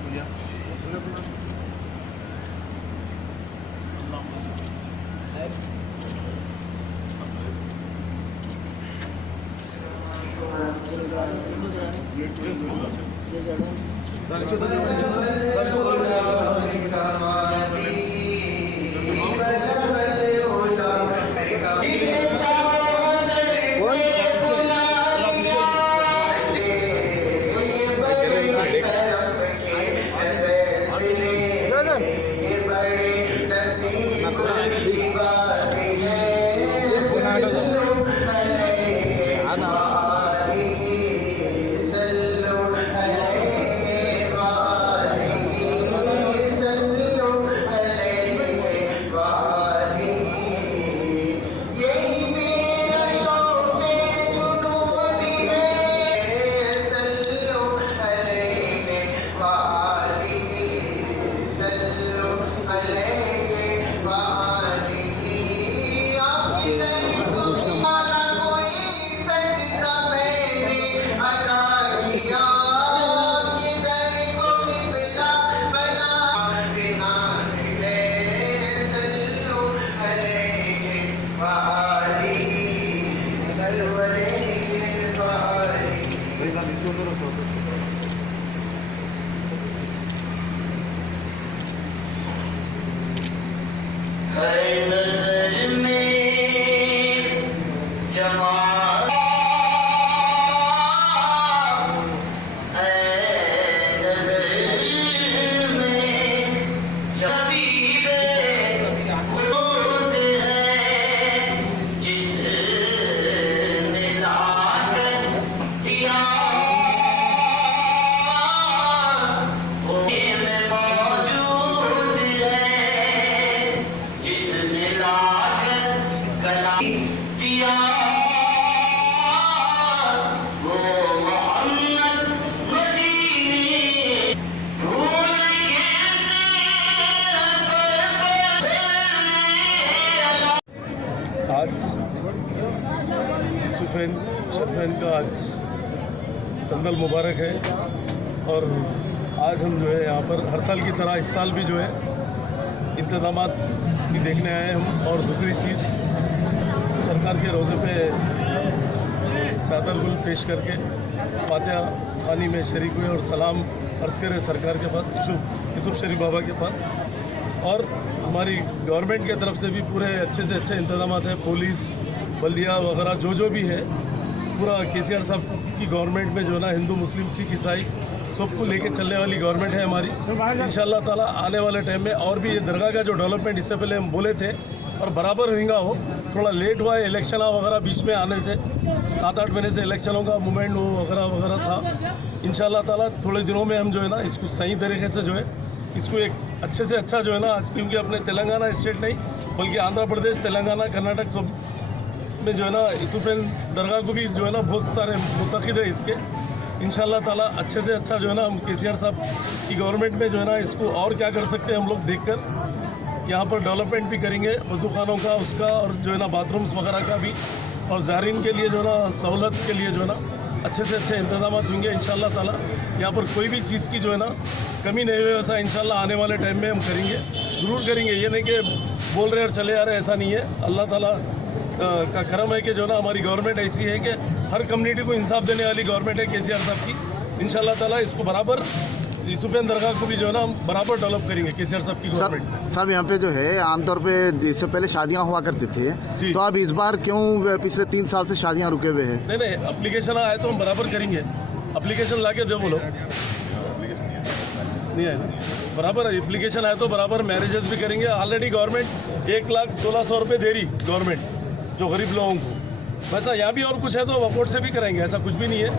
भैया शरफैन का आज संदल मुबारक है और आज हम जो है यहाँ पर हर साल की तरह इस साल भी जो है इंतज़ामात भी देखने आए हम। और दूसरी चीज़ सरकार के रोज़े पे चादर गुल पेश करके फातिहा खानी में शरीक हुए और सलाम अर्ज़ करे सरकार के पास, यूसुफ शरीफ बाबा के पास। और हमारी गवर्नमेंट के तरफ से भी पूरे अच्छे से अच्छे इंतज़ामात हैं, पुलिस बल्दिया वगैरह जो भी है, पूरा केसीआर साहब की गवर्नमेंट में जो है ना हिंदू मुस्लिम सिख ईसाई सबको लेके चलने वाली गवर्नमेंट है हमारी। इंशाअल्लाह ताला आने वाले टाइम में और भी ये दरगाह का जो डेवलपमेंट इससे पहले हम बोले थे और बराबर होगा, हो थोड़ा लेट हुआ है, इलेक्शन वगैरह बीच में आने से 7-8 महीने से इलेक्शनों का मूवमेंट वगैरह वगैरह था। इंशाअल्लाह ताला थोड़े दिनों में हम जो है ना इसको सही तरीके से जो है इसको एक अच्छे से अच्छा जो है ना आज, क्योंकि अपने तेलंगाना स्टेट नहीं बल्कि आंध्र प्रदेश, तेलंगाना, कर्नाटक सब में जो है ना यूसुफैन दरगाह को भी जो है ना बहुत सारे मुतक़िद है इसके। इंशाअल्लाह ताला अच्छे से अच्छा जो है ना हम केसीआर साहब की गवर्नमेंट में जो है ना इसको और क्या कर सकते हैं हम लोग देखकर यहाँ पर डेवलपमेंट भी करेंगे, वज़ू खानों का उसका और जो है ना बाथरूम्स वगैरह का भी, और ज़ायरीन के लिए जो है ना सहूलत के लिए जो है ना अच्छे से अच्छे इंतजाम होंगे इंशाअल्लाह ताला। यहाँ पर कोई भी चीज़ की जो है ना कमी नहीं हुई, वैसा इंशाअल्लाह आने वाले टाइम में हम करेंगे, ज़रूर करेंगे। ये नहीं कि बोल रहे और चले आ रहे, ऐसा नहीं है। अल्लाह ताला का करम है कि जो ना हमारी गवर्नमेंट ऐसी है कि हर कम्युनिटी को इंसाफ देने वाली गवर्नमेंट है केसीआर साहब की। इंशाल्लाह ताला इसको बराबर यूसुफियन दरगाह को भी जो है ना हम बराबर डेवलप करेंगे केसीआर साहब की गवर्नमेंट। साहब यहाँ पे जो है आमतौर पे इससे पहले शादियाँ हुआ करती थी, तो अब इस बार क्यों पिछले 3 साल से शादियाँ रुके हुए हैं? नहीं, एप्लीकेशन आए तो हम बराबर करेंगे। एप्लीकेशन ला के दो बोलो, नहीं आए बराबर एप्लीकेशन आए तो बराबर मैरिजेस भी करेंगे। ऑलरेडी गवर्नमेंट 1,16,00,000 रुपये दे रही गवर्नमेंट जो गरीब लोगों को। वैसा यहाँ भी और कुछ है तो अफोर्ड से भी कराएंगे, ऐसा कुछ भी नहीं है।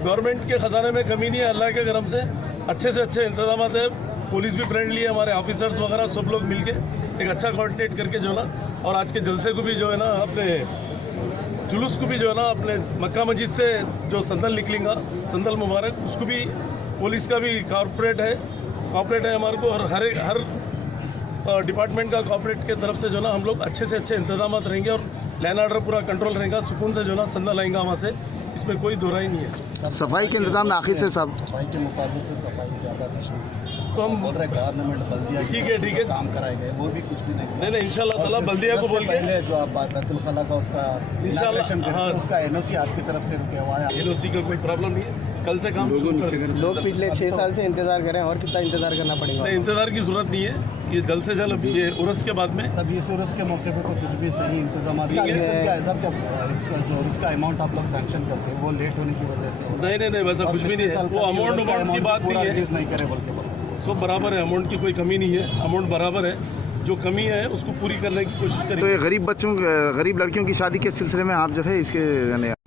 गवर्नमेंट के ख़जाने में कमी नहीं है, अल्लाह के करम से अच्छे इंतजाम है। पुलिस भी फ्रेंडली है, हमारे ऑफिसर्स वगैरह सब लोग मिलके एक अच्छा कोऑर्डिनेट करके जो ना, और आज के जलसे को भी जो है ना अपने जुलूस को भी जो है ना अपने मक्का मस्जिद से जो संदल निकलेगा, संदल मुबारक, उसको भी पुलिस का भी कॉर्पोरेट है हमारे को, और हर डिपार्टमेंट का कॉर्पोरेट के तरफ से जो ना हम लोग अच्छे से अच्छे इंतजाम रहेंगे और लैंड ऑर्डर पूरा कंट्रोल रहेगा। सुकून से जो ना संदल आएगा वहाँ से, इसमें कोई दो राय नहीं है। सफाई के इंतजाम आखिर से सब सफाई के मुकाबले से सफाई ज़्यादा तो हम बोल रहे गवर्नमेंट बल्दिया ठीक है काम कराएंगे, वो भी कुछ भी नहीं इंशाल्लाह ताला बल्दिया को बोल के पहले जो आप बैतुल खला का उसका इंशाल्लाह, हाँ, उसका एनओसी आपकी तरफ से रुके हुआ है। एनओसी का कोई प्रॉब्लम नहीं है, कल से काम शुरू कर। लोग पिछले 6 साल से इंतजार करें, और कितना इंतजार करना पड़ेगा? नहीं, इंतजार की जरूरत नहीं है, ये जल्द से जल्द ये उर्स के बाद में सब इस उर्स के मौके पे तो कुछ भी सही इंतजाम जो उसका अमाउंट आप लोग सैंक्शन करते हैं वो लेट होने की वजह से नहीं वैसा कुछ भी नहीं है। वो अमाउंट की बात नहीं है, रिलीज नहीं करे बल्कि सब बराबर है, अमाउंट की कोई कमी नहीं है, अमाउंट बराबर है। जो कमी है उसको पूरी करने की कोशिश करेंगे। तो ये गरीब लड़कियों की शादी के सिलसिले में आप जो है इसके